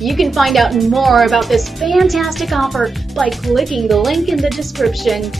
You can find out more about this fantastic offer by clicking the link in the description.